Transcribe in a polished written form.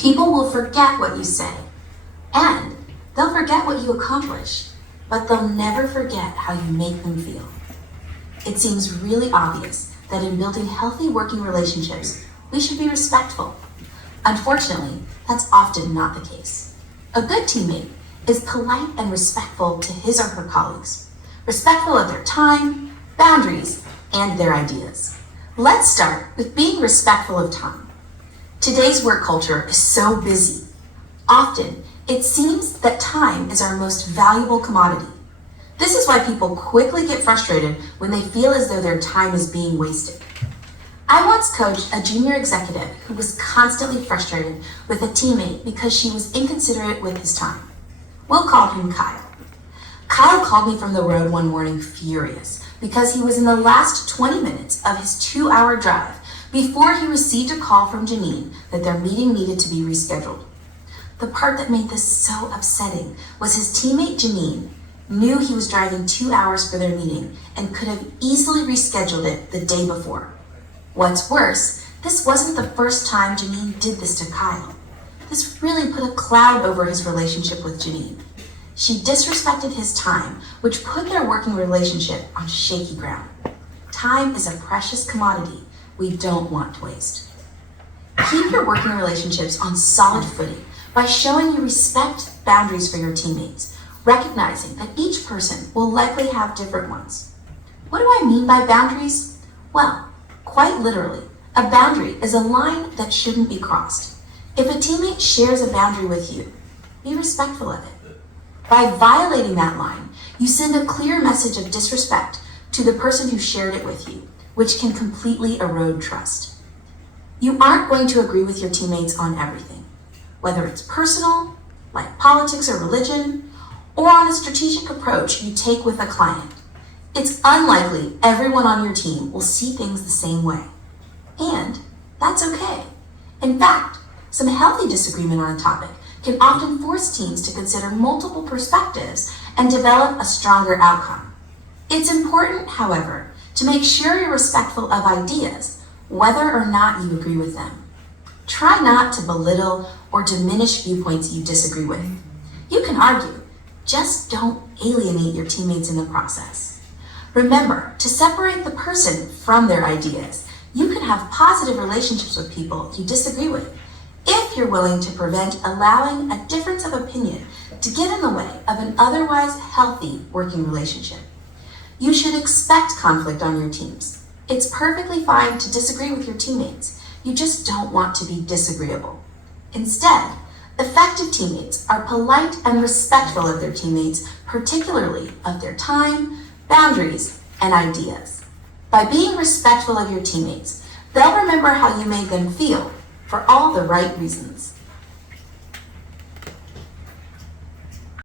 People will forget what you say, and they'll forget what you accomplish, but they'll never forget how you make them feel. It seems really obvious that in building healthy working relationships, we should be respectful. Unfortunately, that's often not the case. A good teammate is polite and respectful to his or her colleagues, respectful of their time, boundaries, and their ideas. Let's start with being respectful of time. Today's work culture is so busy. Often, it seems that time is our most valuable commodity. This is why people quickly get frustrated when they feel as though their time is being wasted. I once coached a junior executive who was constantly frustrated with a teammate because she was inconsiderate with his time. We'll call him Kyle. Kyle called me from the road one morning furious because he was in the last 20 minutes of his 2-hour drive before he received a call from Janine that their meeting needed to be rescheduled. The part that made this so upsetting was his teammate Janine knew he was driving 2 hours for their meeting and could have easily rescheduled it the day before. What's worse, this wasn't the first time Janine did this to Kyle. This really put a cloud over his relationship with Janine. She disrespected his time, which put their working relationship on shaky ground. Time is a precious commodity we don't want to waste. Keep your working relationships on solid footing by showing you respect boundaries for your teammates, recognizing that each person will likely have different ones. What do I mean by boundaries? Well, quite literally, a boundary is a line that shouldn't be crossed. If a teammate shares a boundary with you, be respectful of it. By violating that line, you send a clear message of disrespect to the person who shared it with you, which can completely erode trust. You aren't going to agree with your teammates on everything, whether it's personal, like politics or religion, or on a strategic approach you take with a client. It's unlikely everyone on your team will see things the same way. And that's okay. In fact, some healthy disagreement on a topic can often force teams to consider multiple perspectives and develop a stronger outcome. It's important, however, to make sure you're respectful of ideas, whether or not you agree with them. Try not to belittle or diminish viewpoints you disagree with. You can argue, just don't alienate your teammates in the process. Remember to separate the person from their ideas. You can have positive relationships with people you disagree with if you're willing to prevent allowing a difference of opinion to get in the way of an otherwise healthy working relationship. You should expect conflict on your teams. It's perfectly fine to disagree with your teammates. You just don't want to be disagreeable. Instead, effective teammates are polite and respectful of their teammates, particularly of their time, boundaries, and ideas. By being respectful of your teammates, they'll remember how you made them feel for all the right reasons.